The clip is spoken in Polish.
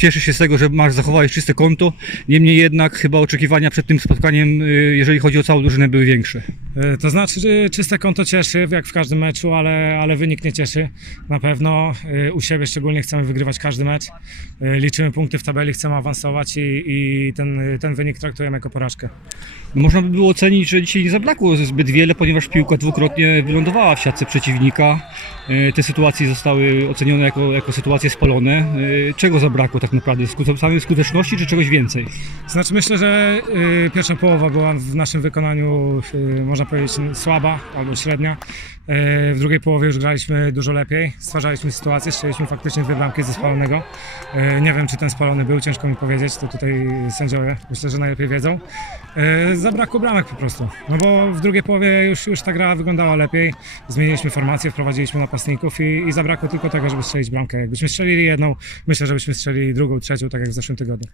cieszysz się z tego, że masz, zachowałeś czyste konto. Niemniej jednak chyba oczekiwania przed tym spotkaniem, y, jeżeli chodzi o całą drużynę, były większe. E, To znaczy, czyste konto cieszy, jak w każdym meczu, ale, ale wynik nie cieszy. Na pewno E, u siebie szczególnie chcemy wygrywać każdy mecz. E, Liczymy punkty w tabeli, chcemy awansować i, i ten, ten wynik traktujemy jako porażkę. Można by było ocenić, że dzisiaj nie zabrakło zbyt wiele, ponieważ piłka dwukrotnie wylądowała w siatce przeciwnika. Te sytuacje zostały ocenione jako, jako sytuacje spalone. Czego zabrakło tak naprawdę? Samej skuteczności czy czegoś więcej? Znaczy myślę, że pierwsza połowa była w naszym wykonaniu, y, można powiedzieć, słaba albo średnia. Y, w drugiej połowie już graliśmy dużo lepiej, stwarzaliśmy sytuację, strzeliśmy faktycznie dwie bramki ze spalonego. Y, nie wiem, czy ten spalony był, ciężko mi powiedzieć, to tutaj sędziowie myślę, że najlepiej wiedzą. Y, zabrakło bramek po prostu, no bo w drugiej połowie już, już ta gra wyglądała lepiej, zmieniliśmy formację, wprowadziliśmy napastników i, i zabrakło tylko tego, żeby strzelić bramkę. Jakbyśmy strzelili jedną, myślę, że byśmy strzelili drugą, trzecią, tak jak w zeszłym tygodniu.